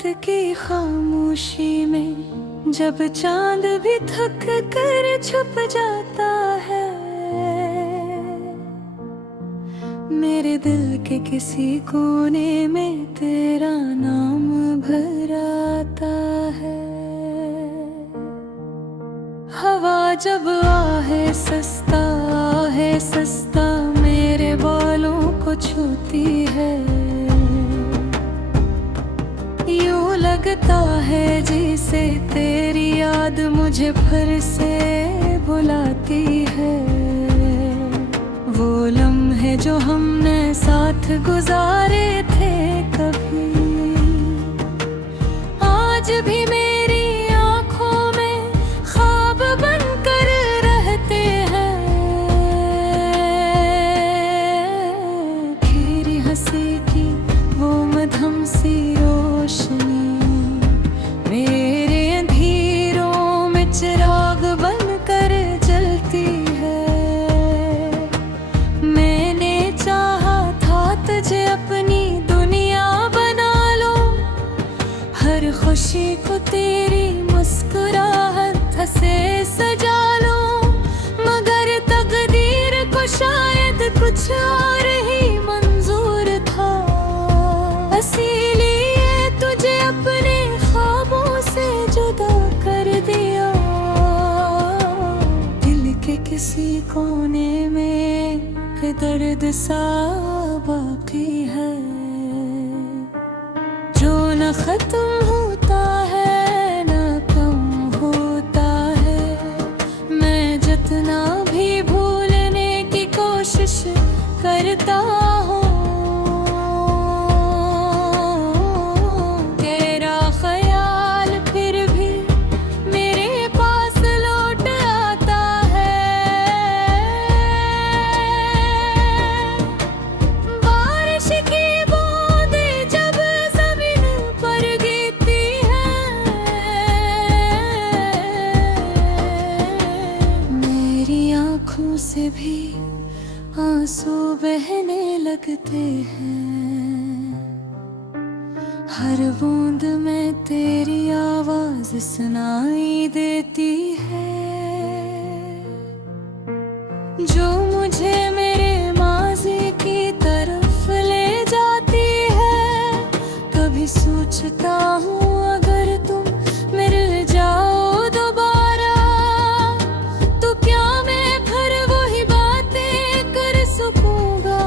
रात की खामोशी में जब चांद भी थक कर छुप जाता है, मेरे दिल के किसी कोने में तेरा नाम भर आता है। हवा जब आहे सस्ता मेरे बालों को छूती है, यूं लगता है जैसे तेरी याद मुझे फिर से बुलाती है। वो लम्हे जो हमने साथ गुजारे थे कभी, आज भी मेरी आंखों में ख्वाब बनकर रहते हैं। खीरी हंसी की वो मधम सी रोशनी मेरे अंधेरों में चिराग बनकर जलती है। मैंने चाहा था तुझे अपनी दुनिया बना लो, हर खुशी को तेरी मुस्कुराहट से सजा लो, मगर तकदीर को शायद कुछ और ही मंजूर था। इसीलिए तुझे अपने ख्वाबों से जुदा कर दिया। दिल के किसी कोने में दर्द सा बाकी है, जो न खत्म होता है न कम होता है। मैं जितना भी भूलने की कोशिश करता हूँ, तेरा ख्याल फिर भी मेरे पास लौट आता है। बारिश की बूंदें जब जमीन पर गिरती हैं, मेरी आँखों से भी आंसू बहने लगते हैं। हर बूंद में तेरी आवाज सुनाई देती है, जो मुझे मेरे माज़ी की तरफ ले जाती है। कभी सोचता हूँ अगर तुम मिल जाओ दोबारा, तो क्या मैं फिर वही बातें कर सकूँगा?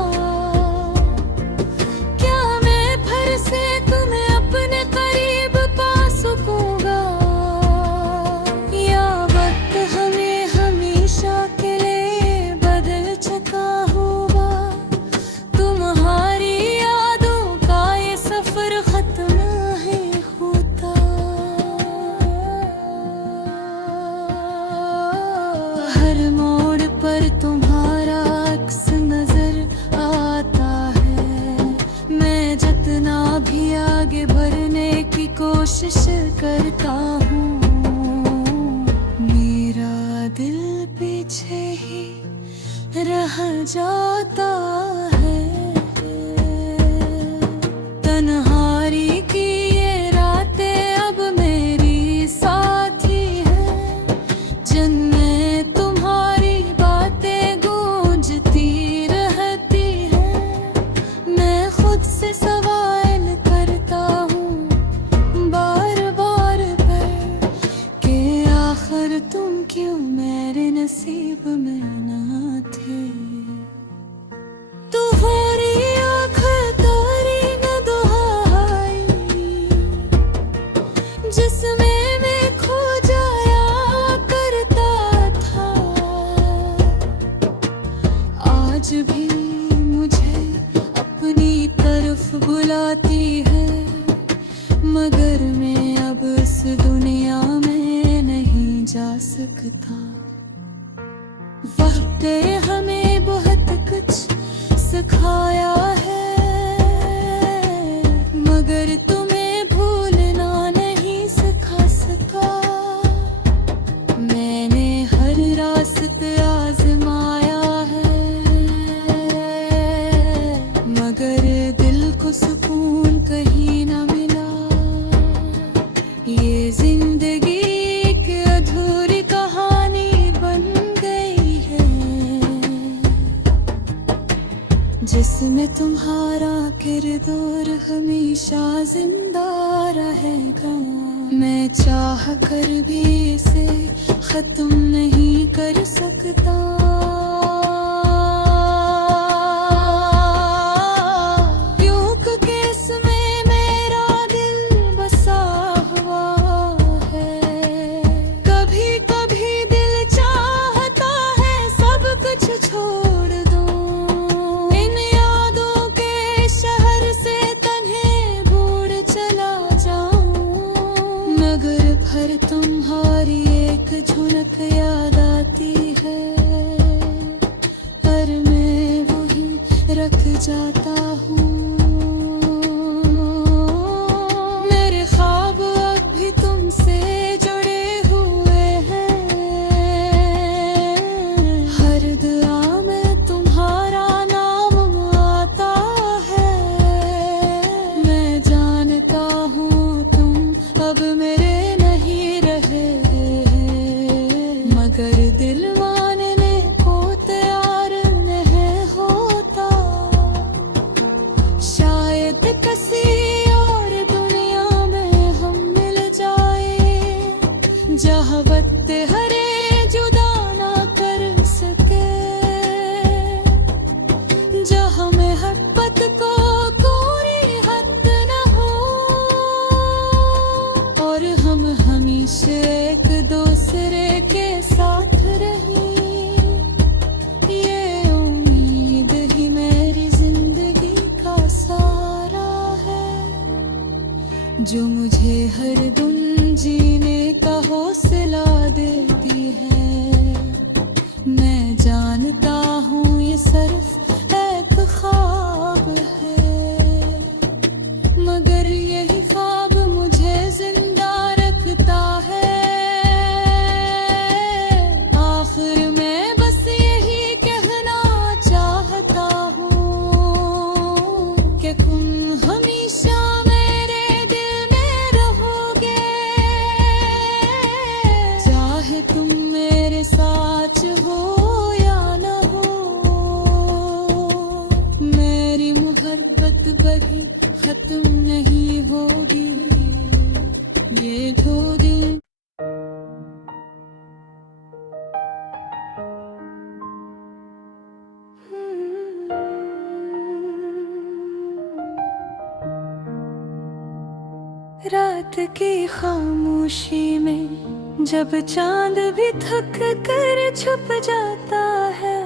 क्या मैं फिर से तुम्हें अपने करीब पा सकूँगा? या वक्त हमें हमेशा के लिए बदल चुका होगा? तुम्हारी यादों का ये सफर खत्म नहीं होता। हर मोड़ पर तुम्हारा अक्स नजर आता है। मैं जितना भी आगे बढ़ने की कोशिश करता हूँ, मेरा दिल पीछे ही रह जाता है। तन्हाई की ये रातें अब मेरी साथी है, जिनमें तुम्हारी बातें गूंजती रहती हैं। मैं खुद से सवाल करता हूँ बार बार पर कि आखिर तुम क्यों मेरे नसीब में ना थे। तुम्हारी आँखें तारी न दुहाई, जिसमें मैं खो जाया करता था। आज भी मुझे अपनी तरफ बुलाती है, मगर मैं अब इस दुनिया में नहीं जा सकता। वक्त ने हमें बहुत कुछ सिखाया है, मगर तुम्हें भूलना नहीं सिखा सका। मैंने हर रास्ते आजमाया है, मगर दिल को सुकून कहीं न मिला। इसमें तुम्हारा किरदार हमेशा जिंदा रहेगा। मैं चाह कर भी इसे खत्म नहीं कर सकता। क्योंकि इसमें मेरा दिल बसा हुआ है। कभी कभी दिल चाहता है सब कुछ छोड़ दूं, इन यादों के शहर से तन्हे भूल चला जाऊं। मगर फिर तुम्हारी एक झलक याद आती है, पर मैं वही रख जाता हूँ। मेरे ख्वाब अब भी तुमसे जुड़े हुए हैं। हर दुआ में तुम्हारा नाम आता है। मैं जानता हूँ तुम अब मेरे नहीं रहे, मगर दिल मानने को तैयार नहीं होता। शायद किसी और दुनिया में हम मिल जाए, जहाँ वक्त हरे जुदा ना कर सके, जहाँ मोहब्बत को कोई हद न हो, और हम हमेशा एक दूसरे के साथ रहें। ये उम्मीद ही मेरी जिंदगी का सहारा है, जो मुझे हर दिन जीने का हौसला देती है। मैं जानता हूँ ये सिर्फ एक ख्वाब है, मगर यही ख्वाब मुझे जिंदा रखता है। आखिर में बस यही कहना चाहता हूँ कि तुम हमेशा मेरे दिल में रहोगे, चाहे तुम मेरे साथ हो या न हो। मेरी मोहब्बत कभी खत्म नहीं होगी, ये जो दिल रात की खामोशी में जब चांद भी थक कर छुप जाता है,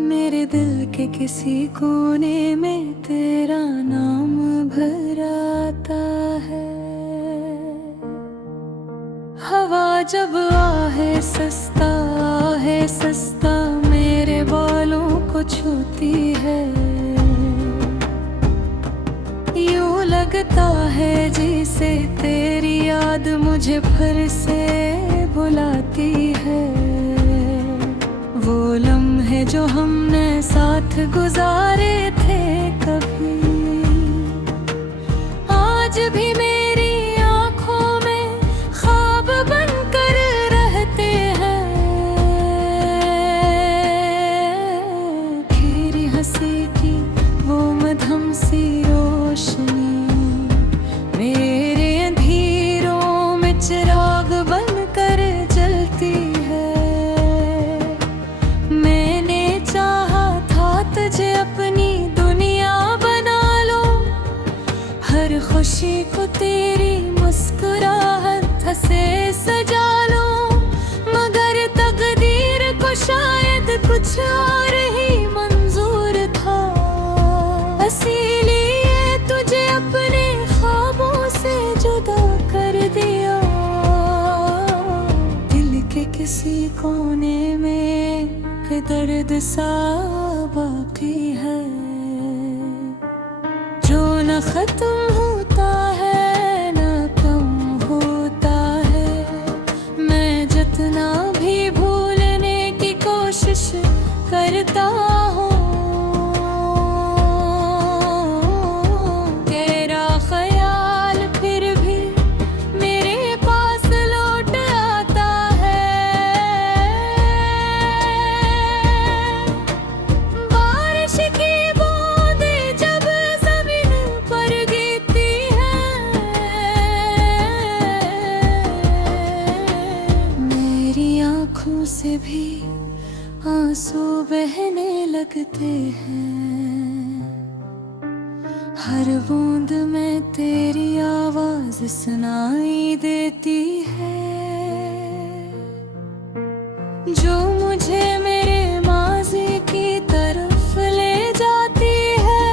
मेरे दिल के किसी कोने में तेरा नाम भर आता है। हवा जब आहे सस्ता मेरे बालों को छूती है, यूं लगता है जैसे तेरी याद मुझे फिर से बुलाती है। वो लम्हे जो हमने साथ गुजारे थे कभी, आज भी मेरी आंखों में ख्वाब बनकर रहते हैं। तेरी हंसी की वो मधुम सी रोशनी मेरे अंधेरों में चिराग बनकर जलती है। मैंने चाहा था तुझे अपनी दुनिया बना लो, हर खुशी को तेरी मुस्कुराहट से सजा लो, मगर तकदीर को शायद कुछ और ही मंजूर था। इसीलिए तुझे अपने ख्वाबों से जुदा कर दिया। दिल के किसी कोने में दर्द सा बाकी है, जो न खत्म होता है न कम होता है। मैं जितना भी भूलने की कोशिश करता हूँ, तेरा ख्याल फिर भी मेरे पास लौट आता है। भी आंसू बहने लगते हैं। हर बूंद में तेरी आवाज सुनाई देती है, जो मुझे मेरे माज़ी की तरफ ले जाती है।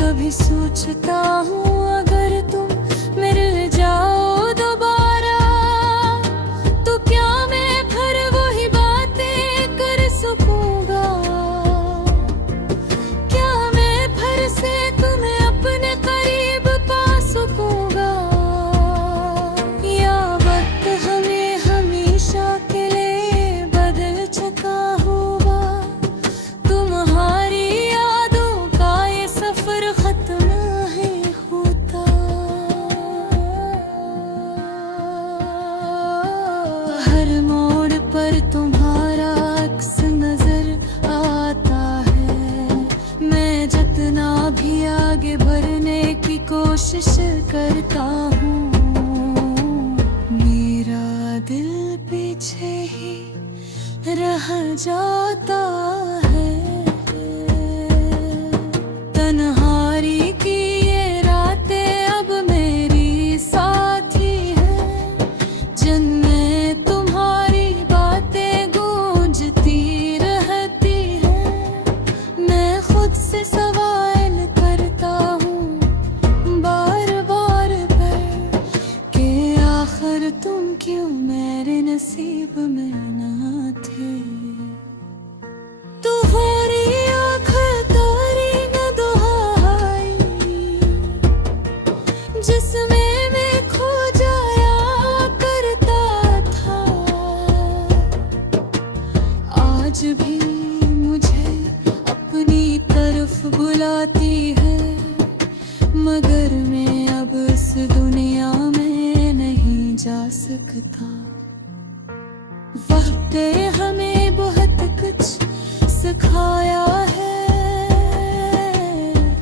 कभी सोचता हूँ अगर तुम मिल जाओ दोबारा, तो क्या मैं फिर वही बातें कर सकूँगा? क्या मैं फिर से तुम्हें अपने करीब पा सकूँगा? या वक्त हमें हमेशा के लिए बदल चुका होगा? तुम्हारी यादों का ये सफर खत्म नहीं होता। हर मोड़ पर तुम्हारा अक्स नजर आता है। मैं जितना भी आगे बढ़ने की कोशिश करता हूँ, मेरा दिल पीछे ही रह जाता है। तन्हाई की ये रातें अब मेरी साथी है, जिनमें तुम्हारी बातें गूंजती रहती हैं। मैं खुद से सवाल करता हूँ बार बार कर के आखिर तुम क्यों मेरे नसीब में ना थे। तुम्हारी आँखें तारी न दुहाई, जिसमें मैं खो जाया करता था। आज भी मुझे अपनी तरफ बुलाती है, मगर मैं अब इस दुनिया में नहीं जा सकता। वक्त ने हमें बहुत कुछ सिखाया है,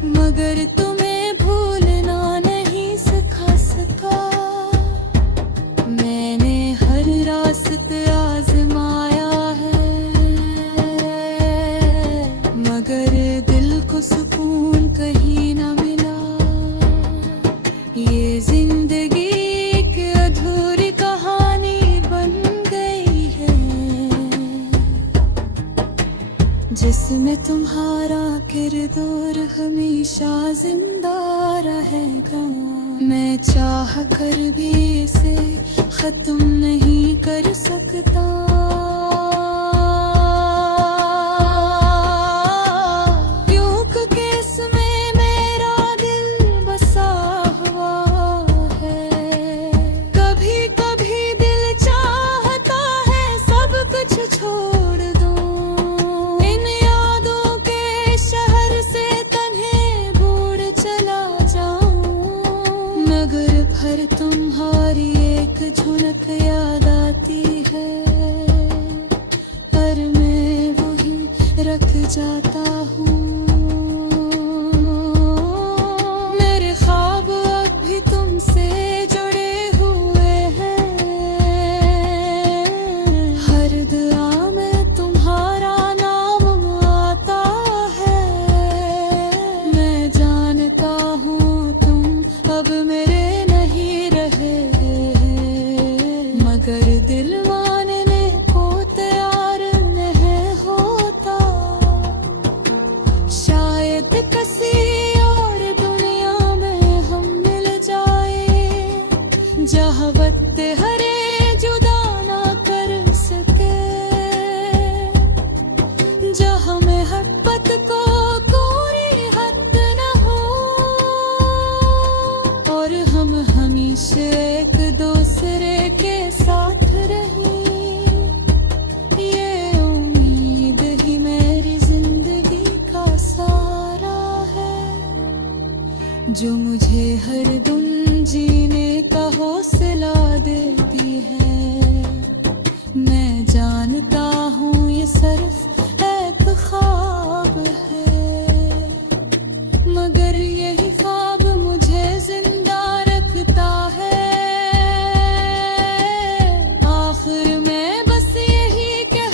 मगर तुम्हें भूलना नहीं सिखा सका। मैंने हर रास्ते आजमाया है, मगर दिल को सुकून कहीं ना मिला। ये जिंदगी एक अधूरी कहानी बन गई है, जिसमें तुम्हारा किरदार हमेशा जिंदा रहेगा। मैं चाह कर भी इसे खत्म नहीं कर सकता। क्योंकि इसमें मेरा दिल बसा हुआ है। कभी कभी दिल चाहता है सब कुछ छोड़ दूं, इन यादों के शहर से तन्हे बूढ़ चला जाऊं। मगर फिर तुम्हारी एक झलक याद आती है, पर मैं वही रख जाता हूँ। मेरे ख्वाब अब भी तुमसे जुड़े हुए हैं, हर दुआ में तुम्हारा नाम आता है। मैं जानता हूँ तुम अब मेरे नहीं रहे, मगर दिल मानने को तैयार नहीं होता। शायद किसी और दुनिया में हम मिल जाए, जहाँ वक्त हरे जुदा ना कर सके, जहाँ मोहब्बत को कोई हद न हो, और हम हमेशा एक दूसरे के साथ रहें। ये उम्मीद ही मेरी जिंदगी का सहारा है, जो मुझे हर दिन जीने का हौसला देती है। मैं जानता हूँ ये सिर्फ एक ख्वाब है, मगर यही ख्वाब मुझे जिंदा रखता है। आखिर मैं बस यही कह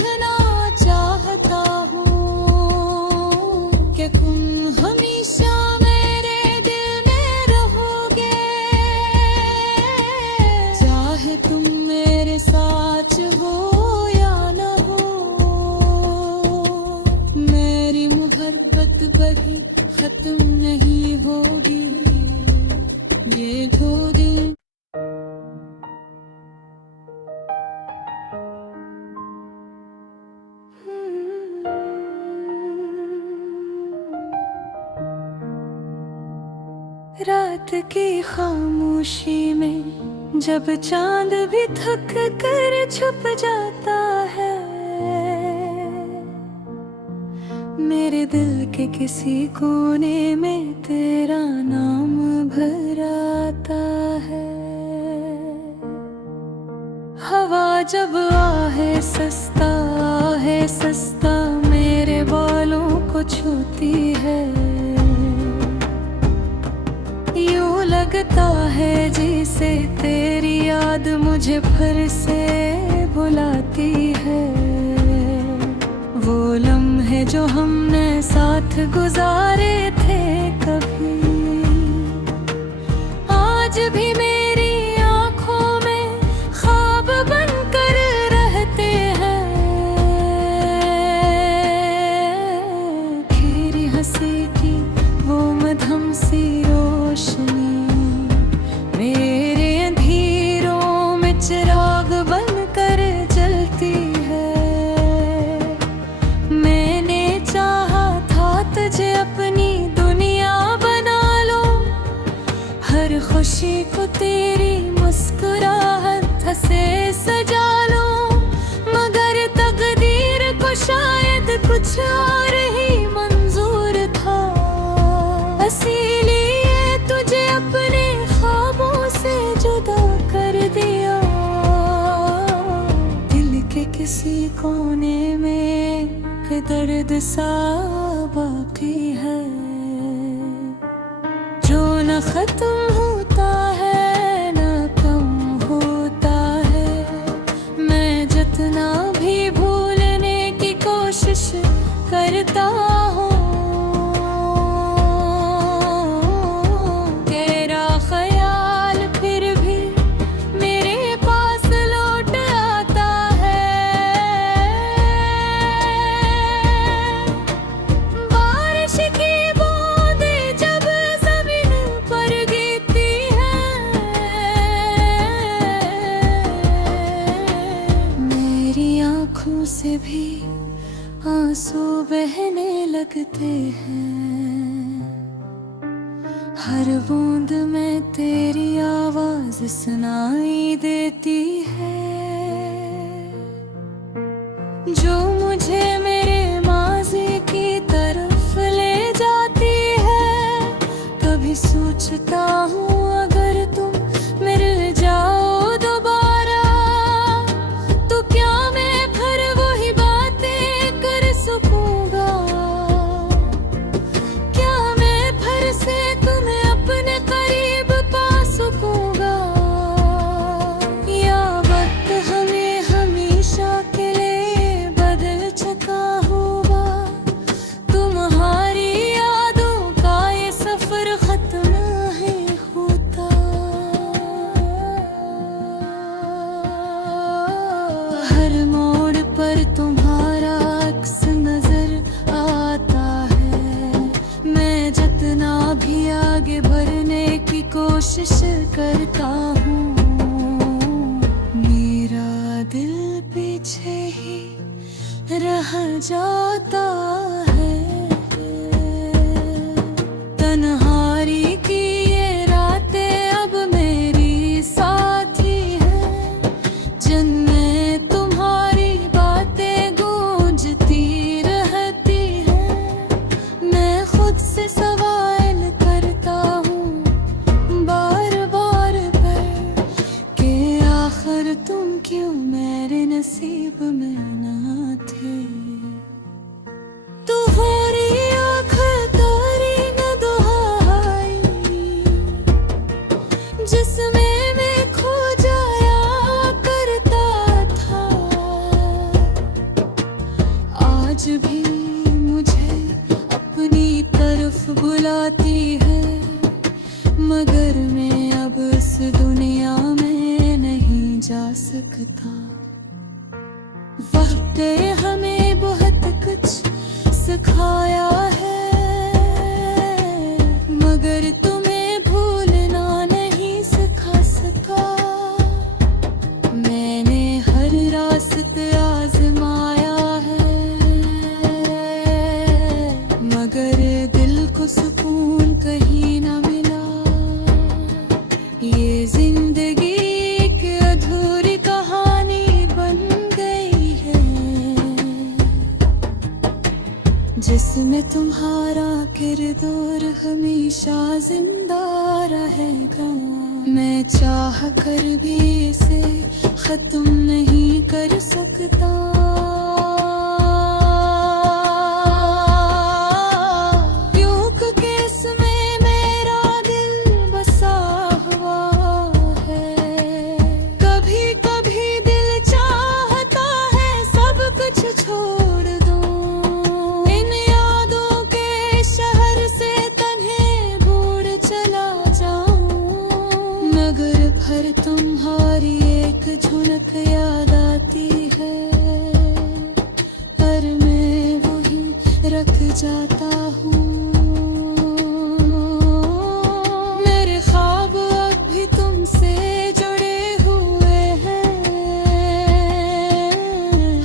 की खामोशी में जब चांद भी थक कर छुप जाता है, मेरे दिल के किसी कोने में तेरा नाम भर आता है। हवा जब आहे सस्ता मेरे बालों को छूती है, यूं लगता है जैसे तेरी याद मुझे फिर से बुलाती है। वो लम्हे जो हमने साथ गुजारे थे कभी, आज भी मेरी आंखों में ख्वाब बनकर रहते हैं। तेरी हंसी की वो मधुम सी रोशनी मेरे अंधेरों में चिराग बनकर जलती है। मैंने चाहा था तुझे अपनी दुनिया बना लो, हर खुशी को तेरी मुस्कुराहट से सजा लो, मगर तकदीर को शायद कुछ और ही मंजूर था। इसीलिए तुझे अपने ख्वाबों से जुदा कर दिया। दिल के किसी कोने में दर्द सा बाकी है, जो न खत्म होता है न कम होता है। मैं जितना भी भूलने की कोशिश करता हूँ, तेरा ख्याल फिर भी मेरे पास लौट आता है। बारिश की बूंदें जब जमीन पर गिरती हैं, मेरी आँखों से भी आंसू बहने लगते हैं। हर बूंद में तेरी आवाज सुनाई देती है, जो मुझे मेरे माज़ी की तरफ ले जाती है। कभी सोचता हूँ अगर तुम मिल जाओ दोबारा, तो क्या मैं फिर वही बातें कर सकूँगा? क्या मैं फिर से तुम्हें अपने करीब पा सकूँगा? या वक्त हमें हमेशा के लिए बदल चुका होगा? तुम्हारी यादों का ये सफर खत्म नहीं होता। हर मोड़ पर तुम्हारा अक्स नजर आता है। मैं जितना भी आगे बढ़ने की कोशिश करता हूँ, मेरा दिल पीछे ही रह जाता है। तन्हाई की ये रातें अब मेरी साथी हैं, जिनमें तुम्हारी बातें गूंजती रहती हैं। मैं खुद से सवाल करता हूँ बार बार पर, कि आखिर तुम क्यों मेरे नसीब में ना थे। तुम्हारी आँखें तारी न दुहाई, जिसमें मैं खो जाया करता था। आज भी मुझे अपनी तरफ बुलाती है, मगर मैं अब इस दुनिया में नहीं जा सकता। वक्त ने हमें बहुत कुछ सिखाया है, मगर तुम्हें भूलना नहीं सिखा सका। मैंने हर रास्ते आजमाया है, मगर दिल को सुकून कहीं ना मिला। में तुम्हारा किरदार हमेशा जिंदा रहेगा। मैं चाह कर भी इसे खत्म नहीं कर सकता। क्योंकि इसमें मेरा दिल बसा हुआ है। कभी कभी दिल चाहता है सब कुछ छोड़ दूं, इन यादों के शहर से तन्हे भूल चला जाऊं। मगर फिर तुम्हारी एक झलक याद आती है, पर मैं वही रख जाता हूँ। मेरे ख्वाब अब भी तुमसे जुड़े हुए हैं।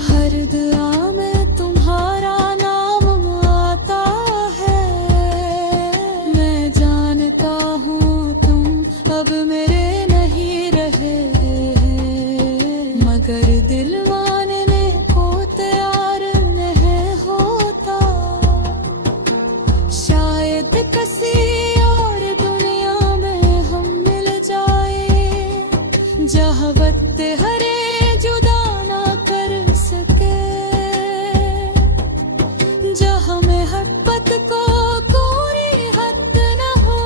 हर दुआ में तुम्हारा नाम आता है। मैं जानता हूँ तुम अब मेरे नहीं रहे, मगर दिल मानने को तैयार नहीं होता। शायद किसी और दुनिया में हम मिल जाए, जहाँ वक्त हरे जुदा ना कर सके, जहाँ मोहब्बत को कोई हद न हो,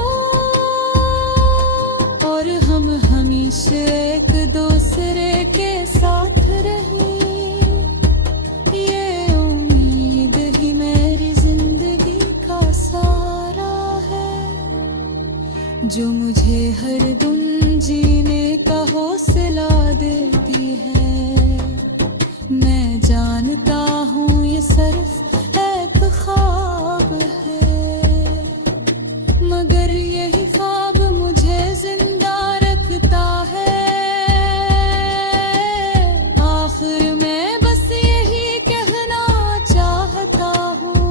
और हम हमेशा एक दूसरे के साथ रहें। ये उम्मीद ही मेरी जिंदगी का सहारा है, जो मुझे हर दिन जीने का हौसला देती है। मैं जानता हूँ ये सिर्फ एक ख्वाब है, मगर यही ख्वाब मुझे जिंदा रखता है। आखिर मैं बस यही कहना चाहता हूँ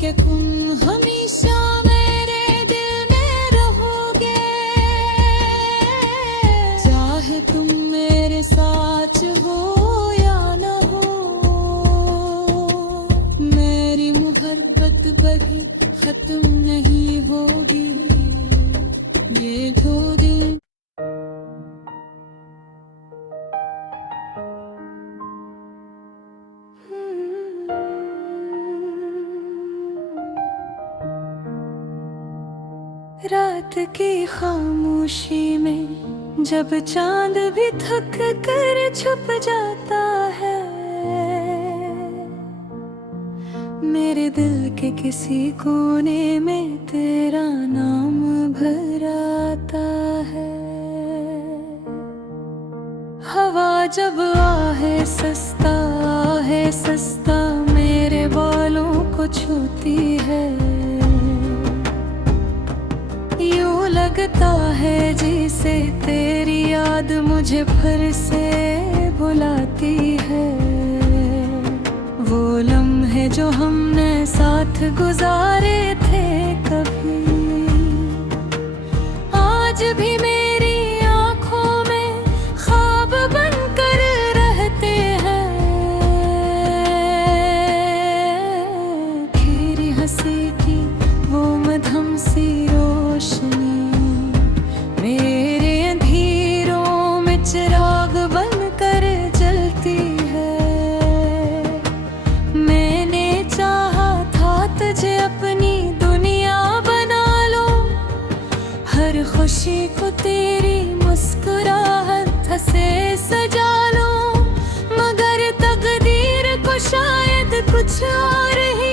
कि तुम हमेशा मेरे दिल में रहोगे, चाहे तुम मेरे साथ हो या न हो। मेरी मोहब्बत कभी खत्म नहीं होगी, ये जो दिन रात की खामोशी में जब चांद भी थक कर छुप जाता है, मेरे दिल के किसी कोने में तेरा नाम भर आता है। हवा जब आहे सस्ता मेरे बालों को छूती है, यूं लगता है जैसे तेरी याद मुझे फिर से बुलाती है। वो लम्हे जो हमने साथ गुजारे थे कभी, आज भी मेरी आंखों में ख्वाब बनकर रहते हैं। तेरी हंसी की वो मधुम सी रोशनी मेरे अंधेरों में चिराग बनकर जलती है। मैंने चाहा था तुझे अपनी दुनिया बना लो, हर खुशी को तेरी मुस्कुराहट से सजा लो, मगर तकदीर को शायद कुछ और ही